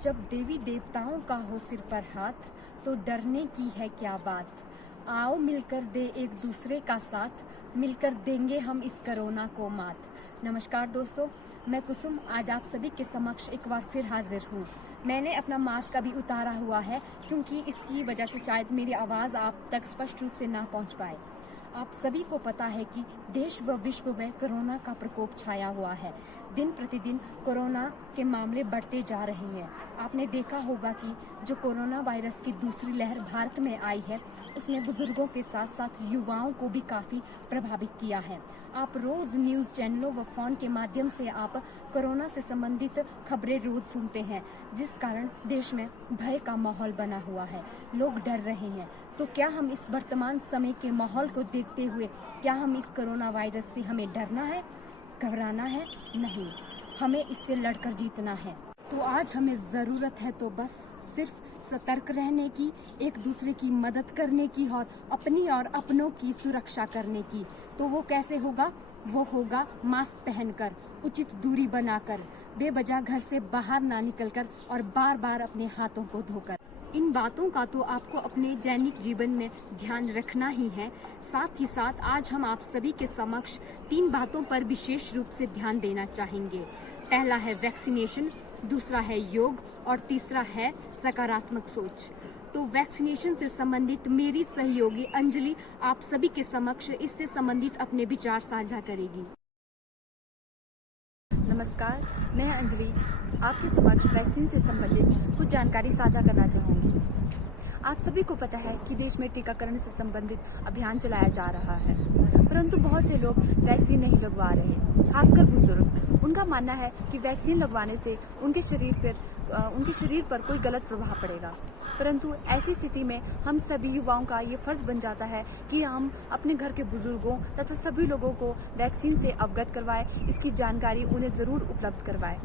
जब देवी देवताओं का हो सिर पर हाथ, तो डरने की है क्या बात। आओ मिलकर दे एक दूसरे का साथ, मिलकर देंगे हम इस कोरोना को मात। नमस्कार दोस्तों, मैं कुसुम आज आप सभी के समक्ष एक बार फिर हाजिर हूँ। मैंने अपना मास्क अभी उतारा हुआ है क्योंकि इसकी वजह से शायद मेरी आवाज़ आप तक स्पष्ट रूप से ना पहुँच पाए। आप सभी को पता है कि देश व विश्व में कोरोना का प्रकोप छाया हुआ है। दिन प्रतिदिन कोरोना के मामले बढ़ते जा रहे हैं। आपने देखा होगा कि जो कोरोना वायरस की दूसरी लहर भारत में आई है, उसने बुजुर्गों के साथ साथ युवाओं को भी काफ़ी प्रभावित किया है। आप रोज़ न्यूज़ चैनलों व फ़ोन के माध्यम से आप कोरोना से संबंधित खबरें रोज़ सुनते हैं, जिस कारण देश में भय का माहौल बना हुआ है। लोग डर रहे हैं। तो क्या हम इस वर्तमान समय के माहौल को देखते हुए क्या हम इस कोरोना वायरस से हमें डरना है, घबराना है? नहीं, हमें इससे लड़कर जीतना है। तो आज हमें ज़रूरत है तो बस सिर्फ सतर्क रहने की, एक दूसरे की मदद करने की और अपनी और अपनों की सुरक्षा करने की। तो वो कैसे होगा? वो होगा मास्क पहनकर, उचित दूरी बनाकर, बेवजह घर से बाहर ना निकलकर और बार बार अपने हाथों को धोकर। इन बातों का तो आपको अपने दैनिक जीवन में ध्यान रखना ही है। साथ ही साथ आज हम आप सभी के समक्ष 3 बातों पर विशेष रूप से ध्यान देना चाहेंगे। पहला है वैक्सीनेशन, दूसरा है योग और तीसरा है सकारात्मक सोच। तो वैक्सीनेशन से संबंधित मेरी सहयोगी अंजलि आप सभी के समक्ष इससे संबंधित अपने विचार साझा करेगी। नमस्कार, मैं अंजलि आपके समक्ष वैक्सीन से संबंधित कुछ जानकारी साझा करना चाहूँगी। आप सभी को पता है कि देश में टीकाकरण से संबंधित अभियान चलाया जा रहा है, परंतु बहुत से लोग वैक्सीन नहीं लगवा रहे हैं, खासकर बुजुर्ग। उनका मानना है कि वैक्सीन लगवाने से उनके शरीर पर कोई गलत प्रभाव पड़ेगा। परंतु ऐसी स्थिति में हम सभी युवाओं का ये फर्ज बन जाता है कि हम अपने घर के बुजुर्गों तथा सभी लोगों को वैक्सीन से अवगत करवाएं, इसकी जानकारी उन्हें ज़रूर उपलब्ध करवाएं।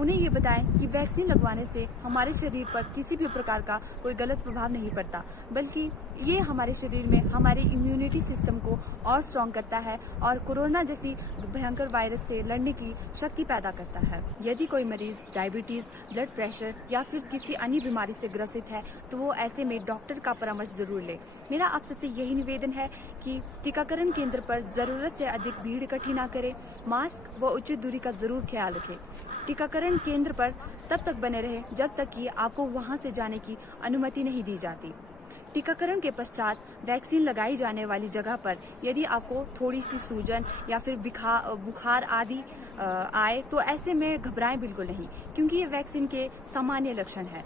उन्हें ये बताएं कि वैक्सीन लगवाने से हमारे शरीर पर किसी भी प्रकार का कोई गलत प्रभाव नहीं पड़ता, बल्कि ये हमारे शरीर में हमारे इम्यूनिटी सिस्टम को और स्ट्रॉन्ग करता है और कोरोना जैसी भयंकर वायरस से लड़ने की शक्ति पैदा करता है। यदि कोई मरीज डायबिटीज़, ब्लड प्रेशर या फिर किसी अन्य बीमारी से ग्रसित है तो वो ऐसे में डॉक्टर का परामर्श जरूर ले। मेरा आप सबसे यही निवेदन है कि टीकाकरण केंद्र पर ज़रूरत से अधिक भीड़ इकट्ठी ना करें, मास्क व उचित दूरी का जरूर ख्याल रखें। टीकाकरण केंद्र पर तब तक बने रहें जब तक कि आपको वहां से जाने की अनुमति नहीं दी जाती। टीकाकरण के पश्चात वैक्सीन लगाई जाने वाली जगह पर यदि आपको थोड़ी सी सूजन या फिर बुखार आदि आए तो ऐसे में घबराएं बिल्कुल नहीं, क्योंकि ये वैक्सीन के सामान्य लक्षण है।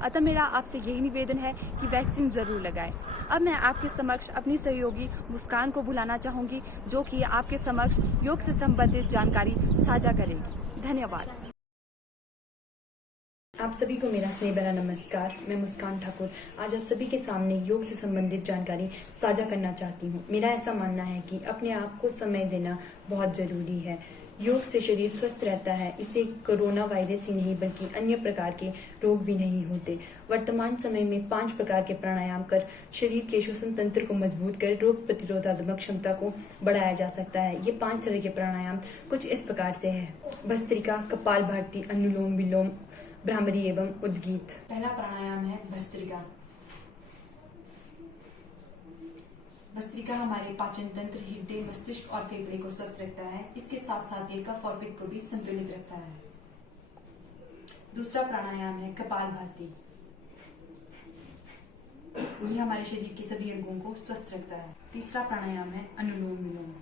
अतः मेरा आपसे यही निवेदन है कि वैक्सीन जरूर लगाएं। अब मैं आपके समक्ष अपनी सहयोगी मुस्कान को बुलाना चाहूंगी, जो कि आपके समक्ष योग से संबंधित जानकारी साझा करेगी। धन्यवाद। आप सभी को मेरा स्नेह भरा नमस्कार। मैं मुस्कान ठाकुर आज आप सभी के सामने योग से संबंधित जानकारी साझा करना चाहती हूँ। मेरा ऐसा मानना है कि अपने आप को समय देना बहुत जरूरी है। योग से शरीर स्वस्थ रहता है। इससे कोरोना वायरस ही नहीं बल्कि अन्य प्रकार के रोग भी नहीं होते। वर्तमान समय में 5 प्रकार के प्राणायाम कर शरीर के श्वसन तंत्र को मजबूत कर रोग प्रतिरोधात्मक क्षमता को बढ़ाया जा सकता है। ये 5 तरह के प्राणायाम कुछ इस प्रकार से है: भस्त्रिका, कपालभाति, अनुलोम विलोम, भ्रामरी एवं उद्गीत। पहला प्राणायाम है भस्त्रिका। भस्त्रिका हमारे पाचन तंत्र, हृदय, मस्तिष्क और फेफड़े को स्वस्थ रखता है। इसके साथ साथ ये कफ और पित्त को भी संतुलित रखता है। दूसरा प्राणायाम है कपालभाति। ये हमारे शरीर के सभी अंगों को स्वस्थ रखता है। तीसरा प्राणायाम है अनुलोम विलोम।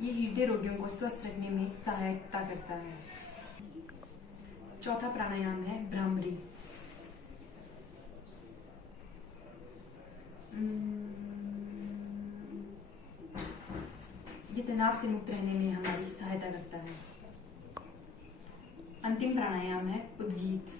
ये हृदय रोगियों को स्वस्थ रखने में सहायता करता है। चौथा प्राणायाम है भ्रामरी। ये तनाव से मुक्त रहने में हमारी सहायता करता है। अंतिम प्राणायाम है उद्गीत।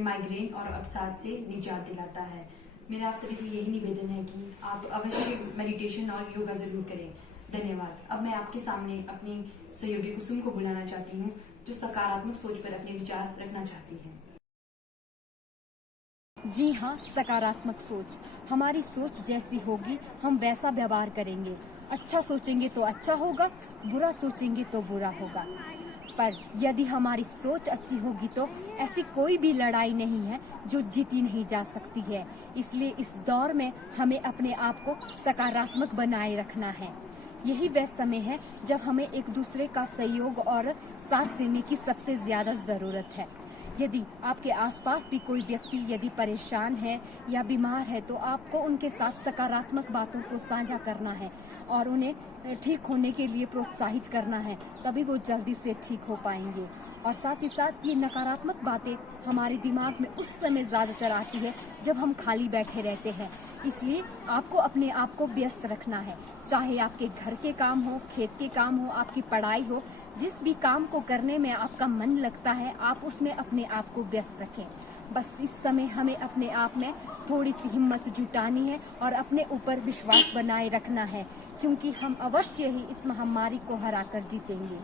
माइग्रेन और अवसाद से निजात दिलाता है। मेरा आप सभी से यही निवेदन है कि आप अवश्य मेडिटेशन और योगा जरूर करें। धन्यवाद। अब मैं आपके सामने अपनी सहयोगी कुसुम को बुलाना चाहती हूँ, जो सकारात्मक सोच पर अपने विचार रखना चाहती है। जी हाँ, सकारात्मक सोच। हमारी सोच जैसी होगी हम वैसा व्यवहार करेंगे। अच्छा सोचेंगे तो अच्छा होगा, बुरा सोचेंगे तो बुरा होगा। पर यदि हमारी सोच अच्छी होगी तो ऐसी कोई भी लड़ाई नहीं है जो जीती नहीं जा सकती है। इसलिए इस दौर में हमें अपने आप को सकारात्मक बनाए रखना है। यही वह समय है जब हमें एक दूसरे का सहयोग और साथ देने की सबसे ज्यादा जरूरत है। यदि आपके आसपास भी कोई व्यक्ति यदि परेशान है या बीमार है तो आपको उनके साथ सकारात्मक बातों को साझा करना है और उन्हें ठीक होने के लिए प्रोत्साहित करना है, तभी वो जल्दी से ठीक हो पाएंगे। और साथ ही साथ ये नकारात्मक बातें हमारे दिमाग में उस समय ज़्यादातर आती है जब हम खाली बैठे रहते हैं। इसलिए आपको अपने आप को व्यस्त रखना है, चाहे आपके घर के काम हो, खेत के काम हो, आपकी पढ़ाई हो, जिस भी काम को करने में आपका मन लगता है आप उसमें अपने आप को व्यस्त रखें। बस इस समय हमें अपने आप में थोड़ी सी हिम्मत जुटानी है और अपने ऊपर विश्वास बनाए रखना है, क्योंकि हम अवश्य ही इस महामारी को हराकर जीतेंगे।